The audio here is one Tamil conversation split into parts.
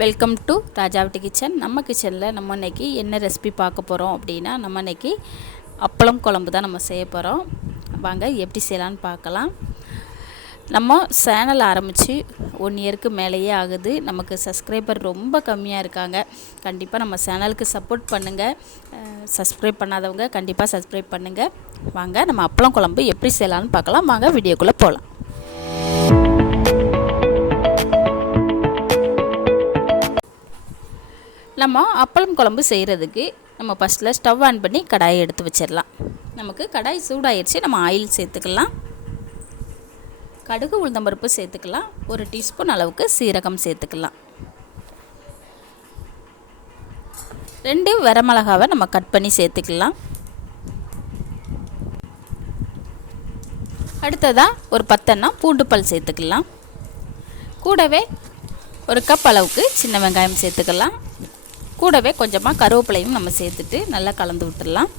வெல்கம் டு ராஜாவட்டி கிச்சன் நம்ம கிச்சனில் நம்ம இன்றைக்கி என்ன ரெசிபி பார்க்க போகிறோம் அப்படின்னா நம்ம இன்றைக்கி அப்பளம் குழம்பு தான் நம்ம செய்ய போகிறோம் வாங்க எப்படி செய்யலான்னு பார்க்கலாம். நம்ம சேனல் ஆரம்பித்து ஒன் இயருக்கு மேலேயே ஆகுது. நமக்கு சப்ஸ்கிரைபர் ரொம்ப கம்மியாக இருக்காங்க. கண்டிப்பாக நம்ம சேனலுக்கு சப்போர்ட் பண்ணுங்கள் சப்ஸ்கிரைப் பண்ணாதவங்க கண்டிப்பாக சப்ஸ்கிரைப் பண்ணுங்கள் வாங்க நம்ம அப்பளம் குழம்பு எப்படி செய்யலான்னு பார்க்கலாம். வாங்க வீடியோக்குள்ளே போகலாம் நம்ம அப்பளம் குழம்பு செய்கிறதுக்கு நம்ம ஃபஸ்ட்டில் ஸ்டவ் ஆன் பண்ணி கடாயை எடுத்து வச்சிடலாம். நமக்கு கடாய் சூடாயிருச்சு நம்ம ஆயில் சேர்த்துக்கலாம். கடுகு உளுந்தம்பருப்பு சேர்த்துக்கலாம். ஒரு டீஸ்பூன் அளவுக்கு சீரகம் சேர்த்துக்கலாம். ரெண்டு வரமிளகாவை நம்ம கட் பண்ணி சேர்த்துக்கலாம். அடுத்ததாக ஒரு பத்தண்ணா பூண்டு சேர்த்துக்கலாம். கூடவே ஒரு கப் அளவுக்கு சின்ன வெங்காயம் சேர்த்துக்கலாம். கூடவே கொஞ்சமாக கருவேப்பிலையும் நம்ம சேர்த்துட்டு நல்லா கலந்து விட்டுடலாம்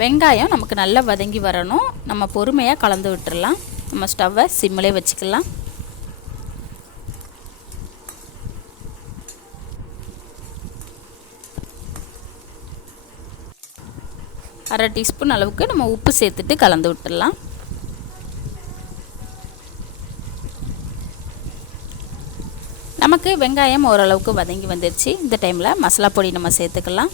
வெங்காயம் நமக்கு நல்லா வதங்கி வரணும். நம்ம பொறுமையாக கலந்து விட்டுடலாம் நம்ம ஸ்டவ்வை சிம்மிலே வச்சுக்கலாம். அரை டீஸ்பூன் அளவுக்கு நம்ம உப்பு சேர்த்துட்டு கலந்து விட்டுடலாம் நமக்கு வெங்காயம் ஓரளவுக்கு வதங்கி வந்துடுச்சு இந்த டைமில் மசாலா பொடி நம்ம சேர்த்துக்கலாம்.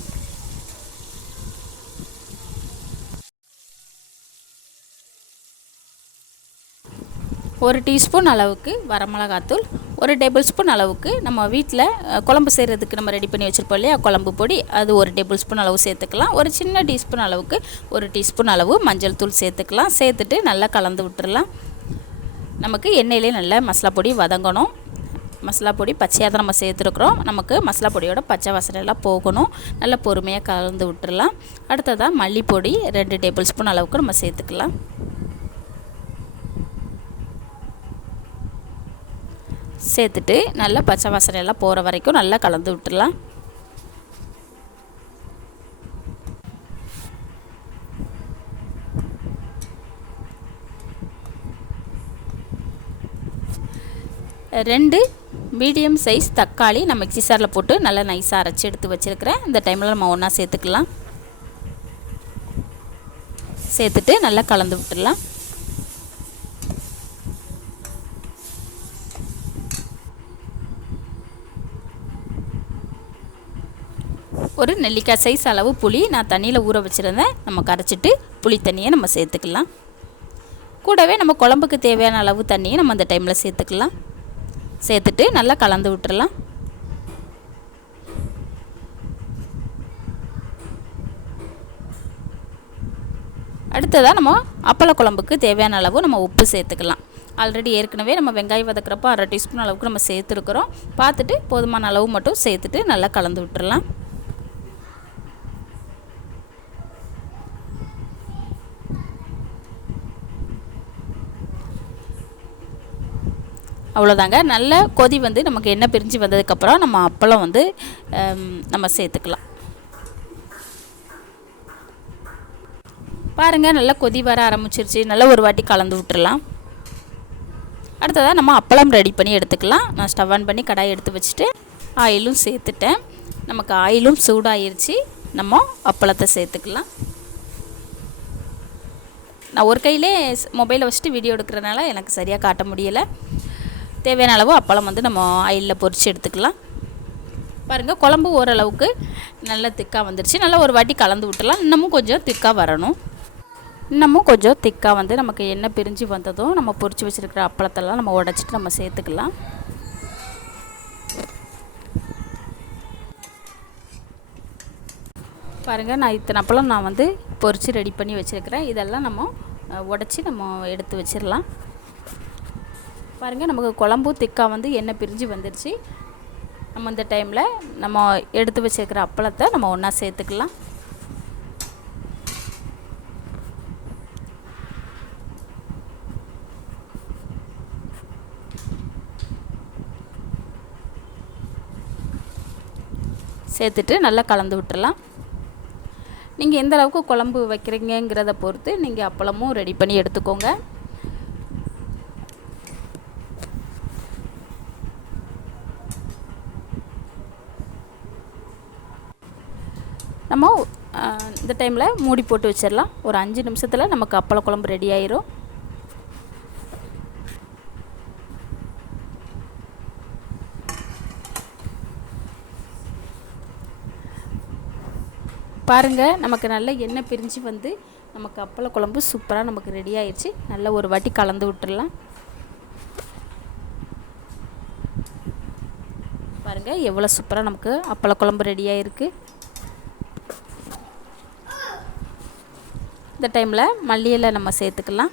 ஒரு டீஸ்பூன் அளவுக்கு வரமிளகாத்தூள் ஒரு டேபிள் ஸ்பூன் அளவுக்கு நம்ம வீட்டில் குழம்பு செய்கிறதுக்கு நம்ம ரெடி பண்ணி வச்சுருப்போம் இல்லையா குழம்பு பொடி. அது ஒரு டேபிள் ஸ்பூன் அளவு சேர்த்துக்கலாம். ஒரு சின்ன டீஸ்பூன் அளவுக்கு ஒரு டீஸ்பூன் அளவு மஞ்சள் தூள் சேர்த்துக்கலாம். சேர்த்துட்டு நல்லா கலந்து விட்டுடலாம் நமக்கு எண்ணெயிலே நல்லா மசாலா பொடி வதங்கணும். மசாலா பொடி பச்சையாக தான் நம்ம சேர்த்துருக்குறோம். நமக்கு மசாலா பொடியோட பச்சை வசனையெல்லாம் போகணும். நல்லா பொறுமையாக கலந்து விட்டுறலாம். அடுத்ததாக மல்லிப்பொடி ரெண்டு டேபிள் ஸ்பூன் அளவுக்கு நம்ம சேர்த்துக்கலாம். சேர்த்துட்டு நல்லா பச்சை வாசனையெல்லாம் போகிற வரைக்கும் நல்லா கலந்து விட்டுடலாம் ரெண்டு மீடியம் சைஸ் தக்காளி நான் மிக்சி சாரில் போட்டு நல்லா நைஸாக அரைச்சி எடுத்து வச்சுருக்கிறேன். இந்த டைமில் நம்ம ஒன்றா சேர்த்துக்கலாம். சேர்த்துட்டு நல்லா கலந்து விட்டுடலாம். ஒரு நெல்லிக்காய் சைஸ் அளவு புளி நான் தண்ணியில் ஊற வச்சுருந்தேன். நம்ம கரைச்சிட்டு புளி தண்ணியை நம்ம சேர்த்துக்கலாம். கூடவே நம்ம குழம்புக்கு தேவையான அளவு தண்ணியை நம்ம அந்த டைமில் சேர்த்துக்கலாம். சேர்த்துட்டு நல்லா கலந்து விட்டுறலாம். அடுத்ததாக நம்ம அப்பள குழம்புக்கு தேவையான அளவு நம்ம உப்பு சேர்த்துக்கலாம். ஆல்ரெடி ஏற்கனவே நம்ம வெங்காயம் வதக்கிறப்போ அரை டீஸ்பூன் அளவுக்கு நம்ம சேர்த்துருக்குறோம். பார்த்துட்டு போதுமான அளவு மட்டும் சேர்த்துட்டு நல்லா கலந்து விட்டுறலாம். அவ்வளோதாங்க நல்ல கொதி வந்து நமக்கு எண்ணெய் பிரிஞ்சு வந்ததுக்கப்புறம் நம்ம அப்பளம் வந்து நம்ம சேர்த்துக்கலாம். பாருங்கள் நல்லா கொதி வர ஆரம்பிச்சிருச்சு. நல்லா ஒரு வாட்டி கலந்து விட்டுடலாம் அடுத்ததாக நம்ம அப்பளம் ரெடி பண்ணி எடுத்துக்கலாம். நான் ஸ்டவ் ஆன் பண்ணி கடாய் எடுத்து வச்சுட்டு ஆயிலும் சேர்த்துட்டேன். நமக்கு ஆயிலும் சூடாயிருச்சு. நம்ம அப்பளத்தை சேர்த்துக்கலாம். நான் ஒரு கையிலே மொபைலை வச்சுட்டு வீடியோ எடுக்கிறனால எனக்கு சரியாக காட்ட முடியலை. தேவையான அளவு அப்பளம் வந்து நம்ம ஆயிலில் பொரித்து எடுத்துக்கலாம். பாருங்கள் குழம்பு ஓரளவுக்கு நல்லா திக்காக வந்துருச்சு. நல்லா ஒரு வாட்டி கலந்து விட்டுலாம் இன்னமும் கொஞ்சம் திக்காக வரணும். இன்னமும் கொஞ்சம் திக்காக வந்து நமக்கு என்ன பிரிஞ்சு வந்ததும் நம்ம பொரித்து வச்சுருக்கிற அப்பளத்தெல்லாம் நம்ம உடச்சிட்டு நம்ம சேர்த்துக்கலாம். பாருங்கள் நான் இத்தனை அப்பளம் நான் வந்து பொரித்து ரெடி பண்ணி வச்சுருக்கிறேன். இதெல்லாம் நம்ம உடச்சி நம்ம எடுத்து வச்சிடலாம். பாருங்கள் நமக்கு குழம்பும் திக்காக வந்து எண்ணெய் பிரிஞ்சு வந்துடுச்சு நம்ம இந்த டைமில் நம்ம எடுத்து வச்சுருக்கிற அப்பளத்தை நம்ம ஒன்றா சேர்த்துக்கலாம். சேர்த்துட்டு நல்லா கலந்து விட்டுடலாம் நீங்கள் எந்த அளவுக்கு குழம்பு வைக்கிறீங்கிறத பொறுத்து நீங்கள் அப்பளமும் ரெடி பண்ணி எடுத்துக்கோங்க. நம்ம இந்த டைமில் மூடி போட்டு வச்சிடலாம். ஒரு அஞ்சு நிமிஷத்தில் நமக்கு அப்பள குழம்பு ரெடி ஆயிரும். பாருங்கள் நமக்கு நல்ல எண்ணெய் பிரிஞ்சு வந்து நமக்கு அப்பள குழம்பு சூப்பராக நமக்கு ரெடி ஆயிடுச்சு நல்ல ஒரு வாட்டி கலந்து விட்டுடலாம். பாருங்கள் எவ்வளோ சூப்பராக நமக்கு அப்பள குழம்பு ரெடி ஆகிருக்கு இந்த டைமில் மல்லி நம்ம சேர்த்துக்கலாம்.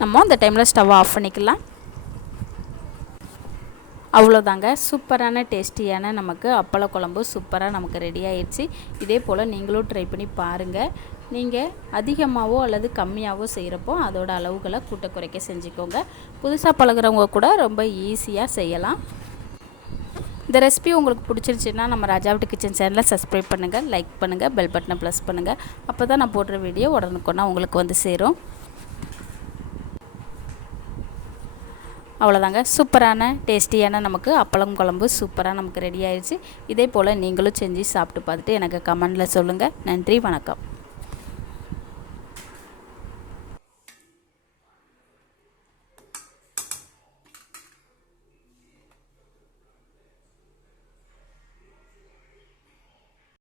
நம்ம இந்த டைமில் ஸ்டவ் ஆஃப் பண்ணிக்கலாம். அவ்வளோதாங்க. சூப்பரான டேஸ்டியான நமக்கு அப்பள குழம்பு சூப்பராக நமக்கு ரெடி ஆயிடுச்சு. இதே போல் நீங்களும் ட்ரை பண்ணி பாருங்கள் நீங்கள் அதிகமாகவோ அல்லது கம்மியாகவோ செய்கிறப்போ அதோட அளவுகளை கூட்ட குறைக்க செஞ்சுக்கோங்க. புதுசாக பழகுறவங்க கூட ரொம்ப ஈஸியாக செய்யலாம். இந்த ரெசிபி உங்களுக்கு பிடிச்சிருச்சுன்னா நம்ம ராஜாவிட்டு கிச்சன் சேனலில் சப்ஸ்கிரைப் பண்ணுங்கள் லைக் பண்ணுங்கள் பெல் பட்டனை ப்ளஸ் பண்ணுங்கள் அப்போ தான் நான் போடுற வீடியோ உடனுக்குன்னா உங்களுக்கு வந்து சேரும். அவ்வளோதாங்க சூப்பரான டேஸ்டியான நமக்கு அப்பளம் குழம்பு சூப்பராக நமக்கு ரெடி ஆயிடுச்சு இதே போல் நீங்களும் செஞ்சு சாப்பிட்டு பார்த்துட்டு எனக்கு கமெண்டில் சொல்லுங்கள் நன்றி வணக்கம்.